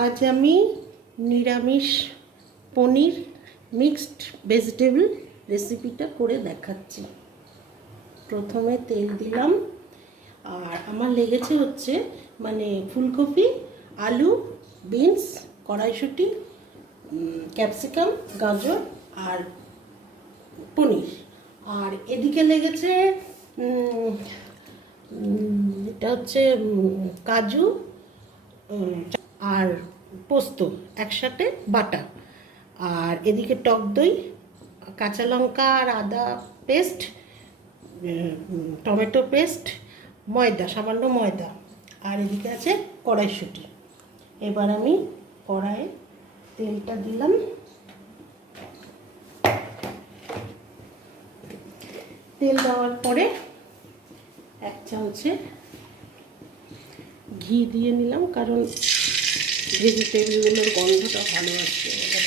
আজ আমি নিরামিষ পনির মিক্সড ভেজিটেবল রেসিপিটা করে দেখাচ্ছি। প্রথমে তেল দিলাম, আর আমার লেগেছে হচ্ছে ফুলকপি, আলু, বিনস, কড়াইশুঁটি, ক্যাপসিকাম, গাজর আর পনির। আর এদিকে লেগেছে এটা হচ্ছে কাজু আর পোস্ত একসাথে বাটা। আর এদিকে টক দই, কাঁচা লঙ্কা আর আদা পেস্ট, টমেটো পেস্ট, ময়দা, সামান্য ময়দা। আর এদিকে আছে কড়াইশুঁটি। এবার আমি কড়াইয়ে তেলটা দিলাম। তেল দেওয়ার পরে 1 চামচে ঘি দিয়ে নিলাম, কারণ ভেজিটেবলগুলোর গন্ধটা ভালো আসছে বলে।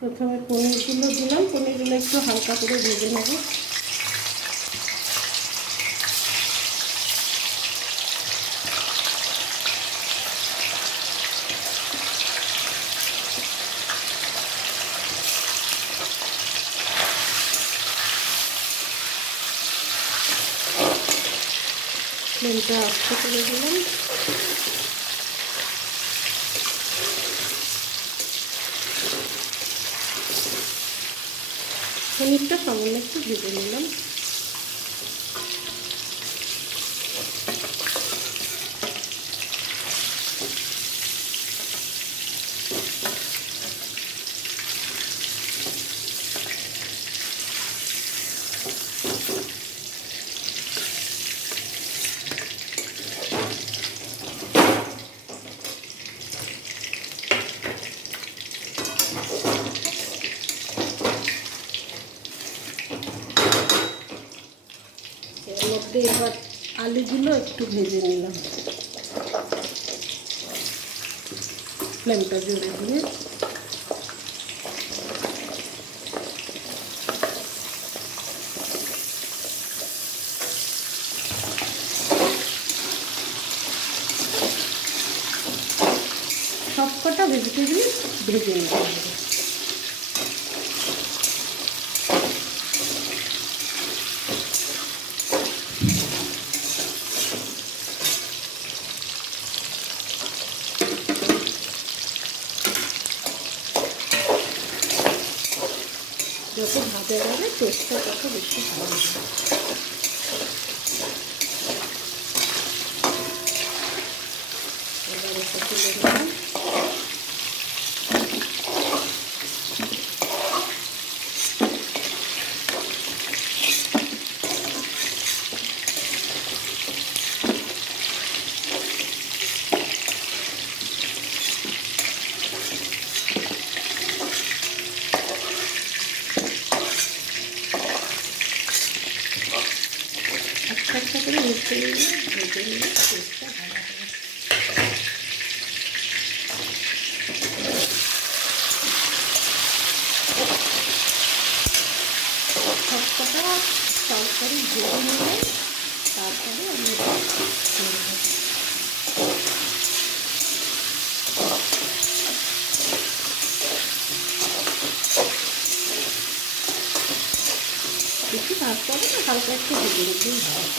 প্রথমে পনিরগুলো দিলাম, পনিরগুলো একটু হালকা করে ভেজে নেব। ফ্লেমটা আস্তে করে দিলাম। পনিরটা সামান্য একটু ভেজে নিলাম। এর মধ্যে এবার আলুগুলো একটু ভেজে নিলাম, ফ্লেমটা জোরে দিয়ে। সবকটা ভেজিটেবল ভেজে নিতে হবে। যত ভাজা যাবে টেস্টটা তত বেশি ভালো হবে। এবার এটা তুলে দিলাম। একটা করে মিশিয়ে নিলে ভেজে নিলে টেস্টটা ভালো হবে। সবকটা তরকারি ভেজে নিলে তারপরে আমি বেশি ভাজতে হবে না, হালকা একটু ভেজে নিতেই হয়।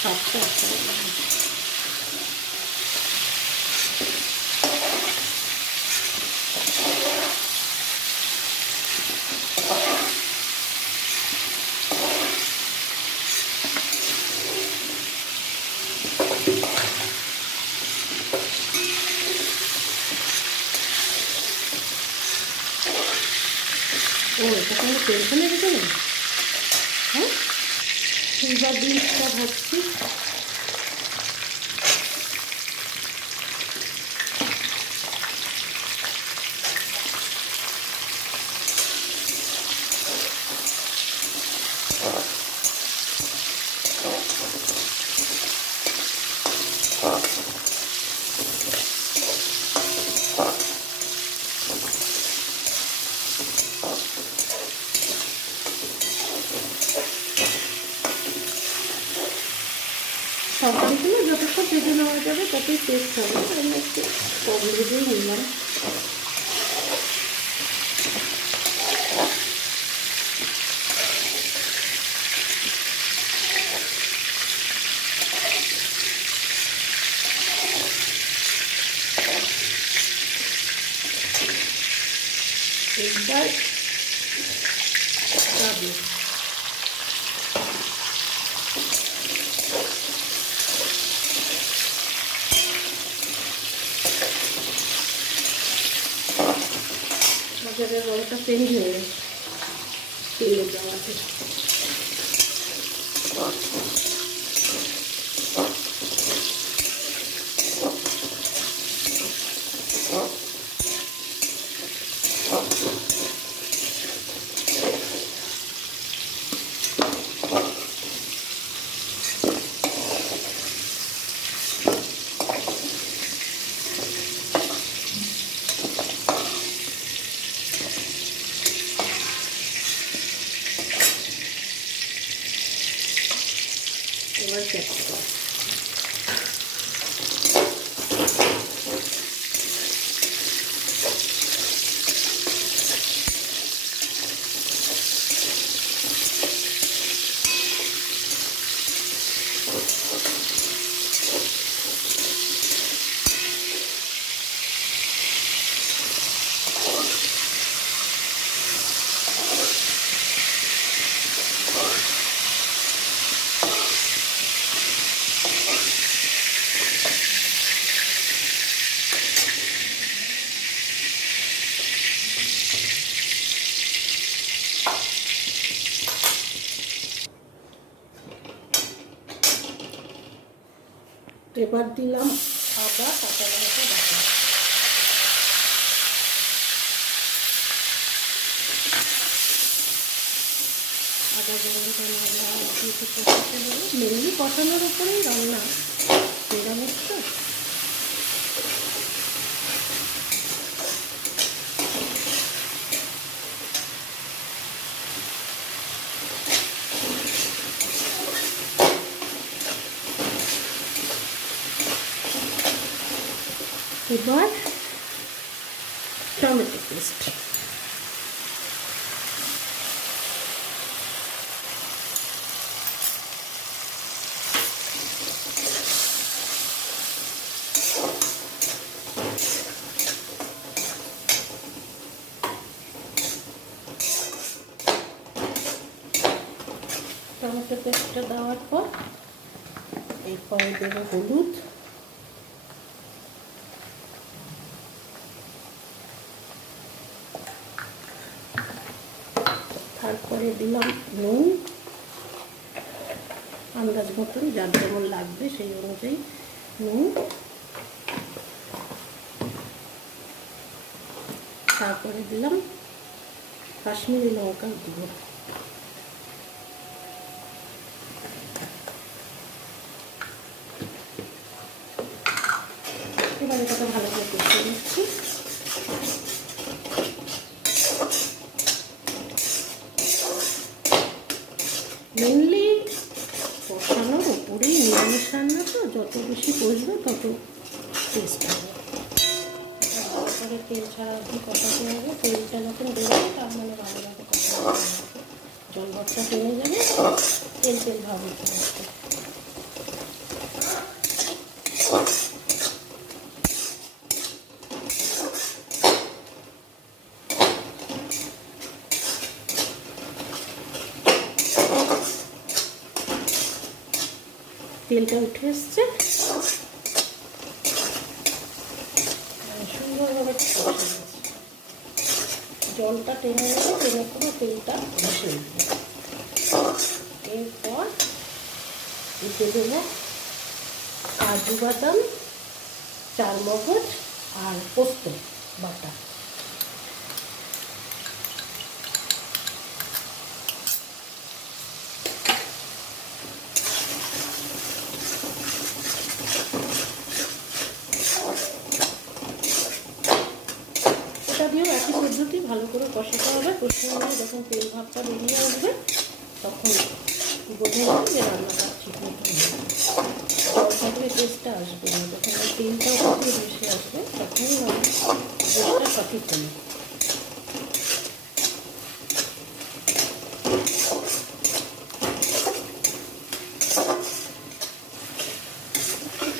সবটা একটা এটা কোনো টেনশনে রেখে নেই। হ্যাঁ, এইবার বিনসটা ভাজছি। হয়ে যাবে, ততই টেস্ট হবে। আমি একটু কম ভেজেই নিলাম। একবার যাবে বাজারের রংটা চেঞ্জ হয়ে গেছে তেলে যাওয়াতে। এবার ক্যাপসিকাম, এবার দিলাম আদা কাঁচা লঙ্কা বাটা। আদা গরমটা না একটু কষাতে হবে, মেনলি কষানোর উপরেই রান্না, নিরামিষ তো। এবার টমেটো পেস্ট, টমেটো পেস্টটা দেওয়ার পর এরপরে দেবো হলুদ, তারপরে দিলাম নুন আন্দাজ মতন, যার যেমন লাগবে সেই অনুযায়ী নুন। তারপরে দিলাম কাশ্মীরি লঙ্কার গুঁড়ো। এবার এটাকে ভালো করে কষিয়ে নিচ্ছি। মেনলি কষানোর উপরেই, নিরামিষ রান্না তো যত বেশি কষবে তত টেস্ট হবে। তারপরে তেল ছাড়া অবধি কষাতে হবে। তেলটা যখন বেরোবে তার মানে ভালোভাবে কষাতে হবে, জল ভরটা কমে যাবে, তেল তেল ভাব উঠে আসবে। তেলটা উঠে এসছে, সুন্দরভাবে জলটা টেনে নেবে, টেনে পুরো তেলটা ভেসে উঠবে। এরপর এতে দেবো কাজু বাদাম, চারমগজ আর পোস্ত বাটা। এটা দিয়েও একই পদ্ধতি, ভালো করে কষাতে হবে। কষিয়ে নিয়ে যখন তেল ভাবটা বেরিয়ে আসবে তখন বোঝা যাবে যে রান্নাটা ঠিক মতো হয়েছে। জল থাকলে টেস্টটা আসবে না, যখন ওই তেলটাও প্রচুর বেশি আসবে তখনই আমার টেস্টটা সঠিক হলো।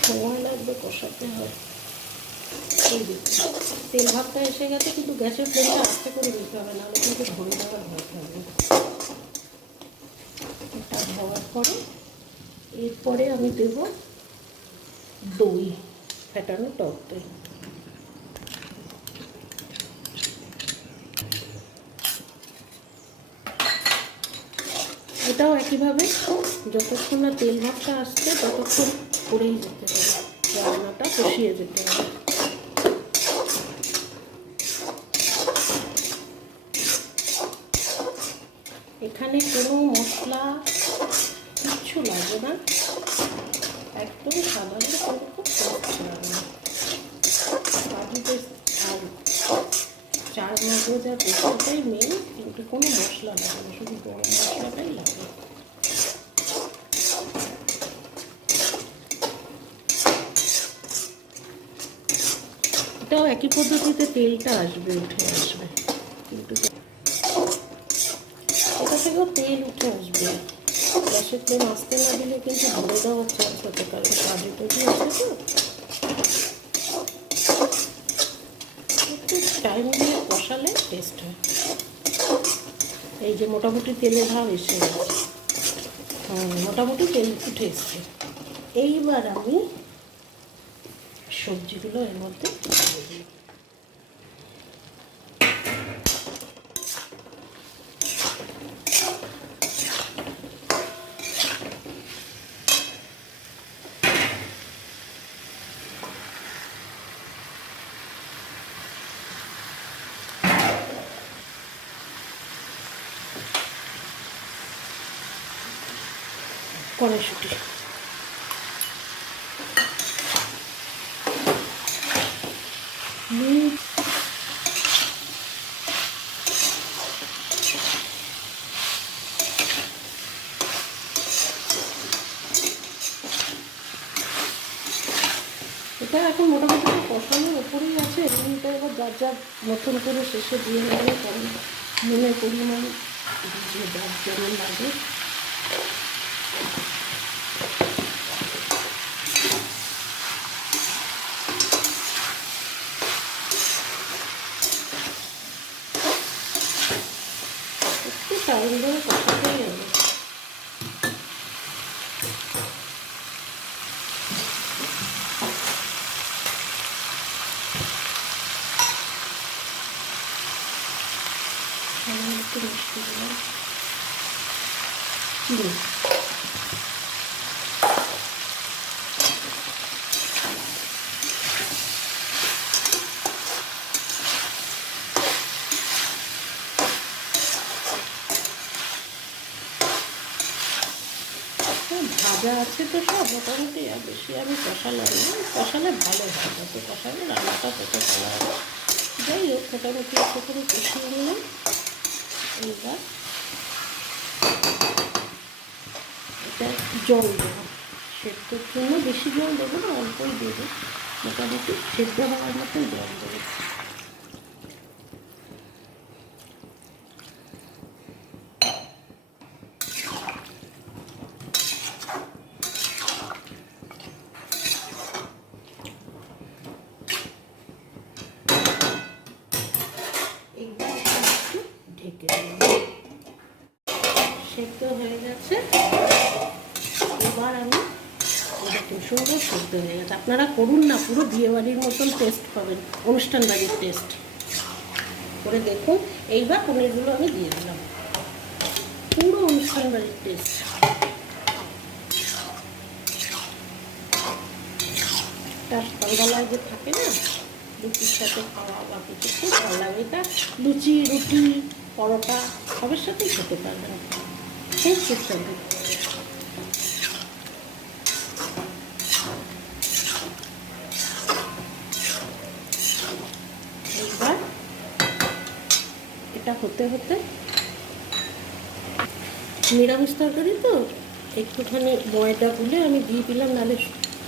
সময় লাগবে কষাতে হয়। এই দেখুন তেল ভাবটা এসে গেছে, কিন্তু গ্যাসের ফ্লেমটা আস্তে করে দিতে হবে, নাহলে কিন্তু ধরে দেওয়ার ভয় থাকবে। এটা হওয়ার পরে এরপরে আমি দেব দই, ফেটানো টক দই। এটাও একইভাবে যতক্ষণ না তেল ভাবটা আসছে ততক্ষণ করেই যেতে হবে, রান্নাটা কষিয়ে যেতে হবে। এখানে কোনো মশলা কিচ্ছু লাগবে না, একদম সাধারণ কোনো কিছু লাগবে না। কাজু আর চার মগজ আর পেস্তাটাই মেন, কিন্তু কোনো মশলা লাগে না, শুধু গরম মশলাটাই লাগে। এটাও একই পদ্ধতিতে তেলটা আসবে, উঠে আসবে, কিন্তু এটা থেকেও তেল উঠে আসবে। গ্যাসের ফ্লেম আসতে না দিলে কিন্তু ধরে দেওয়ার চান্স হতে, কারণ কাজু টাজু আছে তো, একটু টাইম দিয়ে কষালে টেস্ট হয়। এই যে মোটামুটি তেলের ভাব এসে গেছে, মোটামুটি তেল উঠে এসছে। এইবার আমি সবজিগুলো এর মধ্যে দিয়ে দিই। কড়াইশুঁটি, নুন, এটা এখন মোটামুটি কষানোর ওপরেই আছে। নুনটা এবার যার যার মতন করে শেষে দিয়ে নেবে, কারণ নুনের পরিমাণ যে যার যেমন লাগে। একটু টাইম ধরে কষাতেই হবে। একটু মিষ্টি দিলাম, চিনি, ভাজা আছে তো সব মোটামুটি, আর বেশি আমি কষালাম না, কষালে ভালো হয়, যত কষালে রান্নাটা তত ভালো হবে। যাই হোক মোটামুটি একটু করে কষিয়ে নিলাম। এইবার এটা জল দেবো, সেদ্ধর জন্য বেশি জল দেবো না, অল্পই দেবো, মোটামুটি সেদ্ধ হওয়ার মতোই জল দেবো। ঢেকে দেব, সেদ্ধ হয়ে গেছে। এবার আমি দেখুন সুন্দর সেদ্ধ হয়ে গেছে। আপনারা করুন না, পুরো বিয়েবাড়ির মতন টেস্ট পাবেন, অনুষ্ঠান বাড়ির টেস্ট করে দেখুন। এইবার পনিরগুলো আমি দিয়ে দিলাম, পুরো অনুষ্ঠান বাড়ির টেস্ট। তার সকালবেলায় যে থাকে না লুচির সাথে খাওয়া বা কিছু, খুব ভালো লাগে। এটা লুচি, রুটি, পরোটা সবের সাথেই খেতে পারবেন, খুব সুস্বাদু। এইবার এটা হতে হতে, নিরামিষ তরকারি তো একটুখানি ময়দা গুলে আমি দিয়ে দিলাম, নাহলে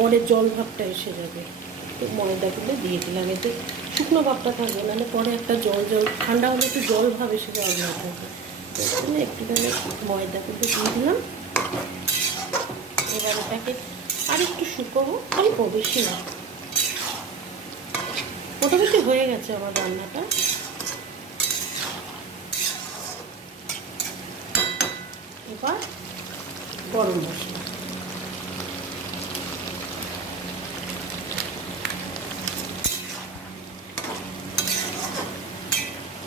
পরে জল ভাবটা এসে যাবে। তো ময়দাগুলো দিয়ে দিলাম, এতে শুকনো ভাবটা থাকবে, নাহলে পরে একটা জল জল ঠান্ডা হলে একটু জল ভাব এসে যাওয়ার না থাকবে। তো এখানে একটুখানি ময়দাগুলো দিয়ে দিলাম। এবার এটাকে আর একটু শুকোবো, অল্প, বেশি না। মোটামুটি হয়ে গেছে আমার রান্নাটা। এবার গরম মশলা,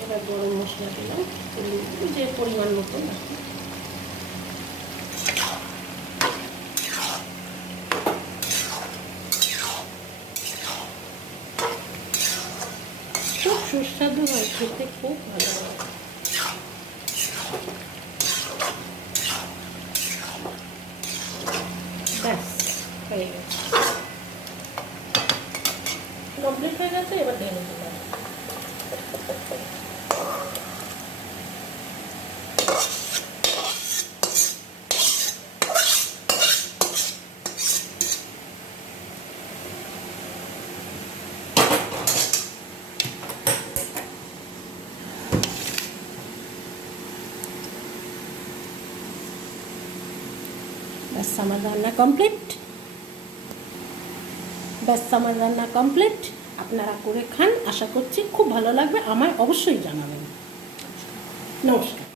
এবার গরম মশলা দিলাম যে পরিমাণ মতো রাখি। খুব সুস্বাদু হয়, খেতে খুব ভালো হয়। ব্যাস হয়ে গেছে, কমপ্লিট হয়ে গেছে। এবার ঢেলে দিলাম। ব্যাস আমার রান্না কমপ্লিট। আপনারা করে খান, আশা করছি খুব ভালো লাগবে। আমায় অবশ্যই জানাবেন। নমস্কার।